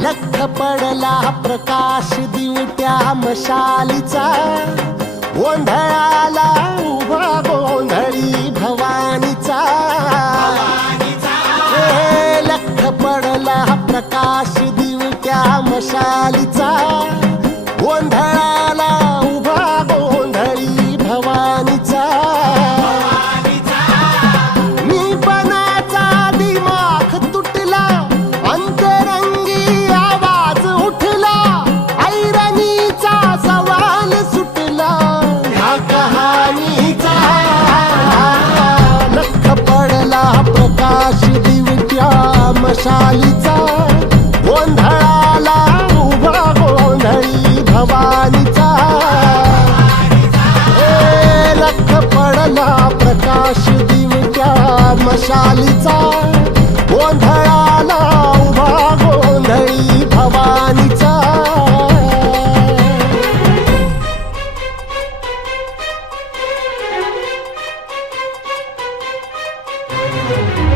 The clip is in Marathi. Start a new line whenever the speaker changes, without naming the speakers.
अलख पडला प्रकाश दिवट्या उभा गोंधळी भवानीचा लख पडला प्रकाश दिवत्या मशालीचा गोंधळ प्रकाश दिवट्या मशालीचा गोंधळाला उभा नरी धवारीचा लख पडला प्रकाश दिवट्या मशालीचा गोंधळ thank you